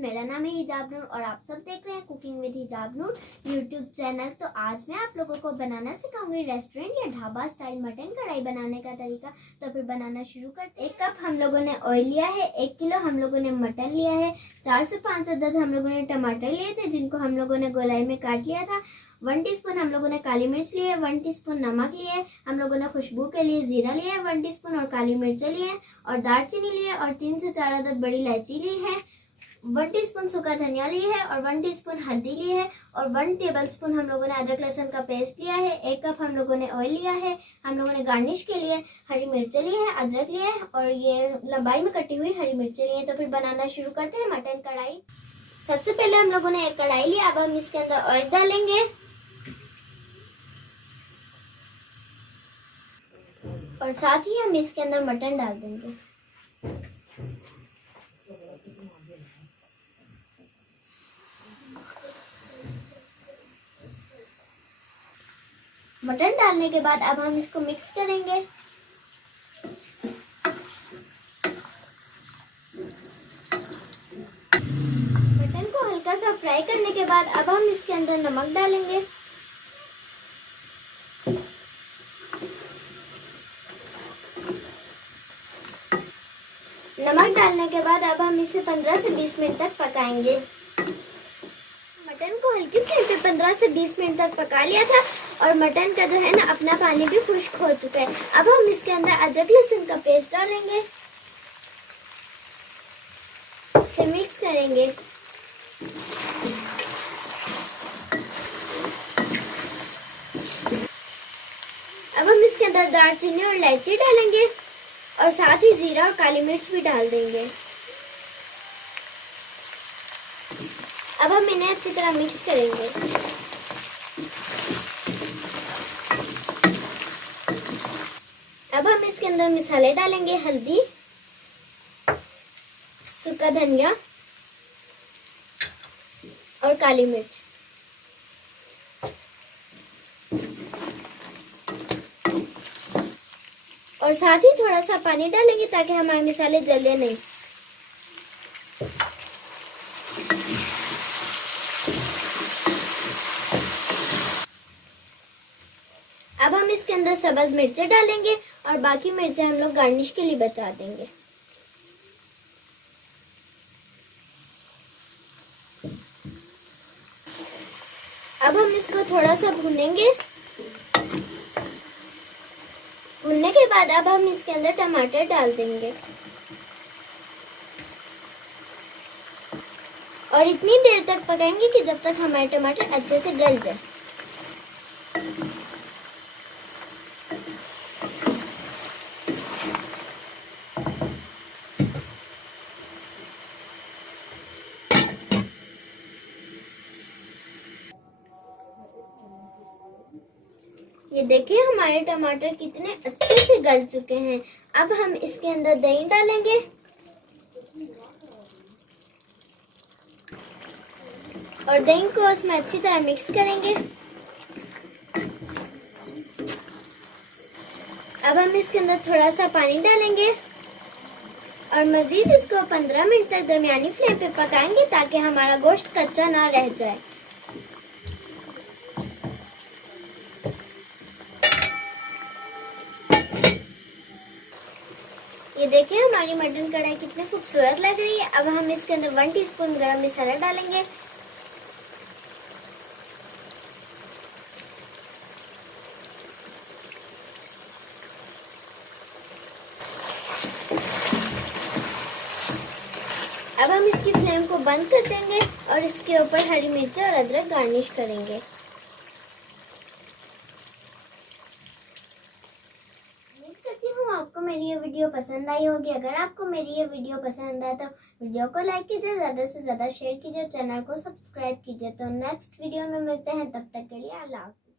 मेरा नाम है हिजाब नूर और आप सब देख रहे हैं कुकिंग विद हिजाब नूर यूट्यूब चैनल। तो आज मैं आप लोगों को बनाना सिखाऊंगी रेस्टोरेंट या ढाबा स्टाइल मटन कढ़ाई बनाने का तरीका। तो फिर बनाना शुरू करते। 1 कप हम लोगों ने ऑयल लिया है, 1 किलो हम लोगों ने मटन लिया है, 4 से 5 अदद हम लोगों ने टमाटर लिए थे जिनको हम लोगों ने गोलाई में काट लिया था। 1 टीस्पून हम लोगों ने काली मिर्च ली है, 1 टीस्पून नमक लिया है, हम लोगों ने खुशबू के लिए जीरा लिया है 1 टीस्पून और काली मिर्च ली है और दालचीनी ली है और 3 से 4 अदद बड़ी इलायची ली है, 1 टीस्पून सूखा धनिया ली है और 1 टीस्पून हल्दी ली है और 1 टेबलस्पून हम लोगों ने अदरक लहसुन का पेस्ट लिया है। 1 कप हम लोगों ने ऑयल लिया है। हम लोगों ने गार्निश के लिए हरी मिर्च ली है, अदरक लिया है और ये लंबाई में कटी हुई हरी मिर्च ली है। तो फिर बनाना शुरू करते हैं मटन कढ़ाई। सबसे पहले हम लोगों ने एक कढ़ाई लिया, अब हम इसके अंदर ऑयल डालेंगे और साथ ही हम इसके अंदर मटन डाल देंगे। मटन डालने के बाद अब हम इसको मिक्स करेंगे। मटन को हल्का सा फ्राई करने के बाद अब हम इसके अंदर नमक डालेंगे। नमक डालने के बाद अब हम इसे 15 से 20 मिनट तक पकाएंगे। मटन को हल्की फ्लेम पे 15 से 20 मिनट तक पका लिया था और मटन का जो है ना अपना पानी भी खुश्क हो चुका है। अब हम इसके अंदर अदरक लहसुन का पेस्ट डालेंगे, इसे मिक्स करेंगे। अब हम इसके अंदर दालचीनी और इलायची डालेंगे और साथ ही जीरा और काली मिर्च भी डाल देंगे। अब हम इन्हें अच्छी तरह मिक्स करेंगे। अब हम इसके अंदर मसाले डालेंगे, हल्दी, सूखा धनिया और काली मिर्च। और साथ ही थोड़ा सा पानी डालेंगे ताकि हमारे मसाले जले नहीं। अब हम इसके अंदर सब्ज मिर्चें डालेंगे और बाकी मिर्चें हम लोग गार्निश के लिए बचा देंगे। अब हम इसको थोड़ा सा भूनेंगे। भूनने के बाद अब हम इसके अंदर टमाटर डाल देंगे और इतनी देर तक पकाएंगे कि जब तक हमारे टमाटर अच्छे से गल जाए। ये देखिए हमारे टमाटर कितने अच्छे से गल चुके हैं। अब हम इसके अंदर दही डालेंगे और दही को उसमें अच्छी तरह मिक्स करेंगे। अब हम इसके अंदर थोड़ा सा पानी डालेंगे और मजीद इसको 15 मिनट तक दरमियानी फ्लेम पे पकाएंगे ताकि हमारा गोश्त कच्चा ना रह जाए। ये देखिए हमारी मटन कढ़ाई कितनी खूबसूरत लग रही है। अब हम इसके अंदर 1 टीस्पून गरम मसाला डालेंगे। अब हम इसकी फ्लेम को बंद कर देंगे और इसके ऊपर हरी मिर्च और अदरक गार्निश करेंगे। आपको मेरी ये वीडियो पसंद आई होगी। अगर आपको मेरी ये वीडियो पसंद आए तो वीडियो को लाइक कीजिए, ज़्यादा से ज़्यादा शेयर कीजिए, चैनल को सब्सक्राइब कीजिए। तो नेक्स्ट वीडियो में मिलते हैं, तब तक के लिए अल्लाह हाफ़िज़।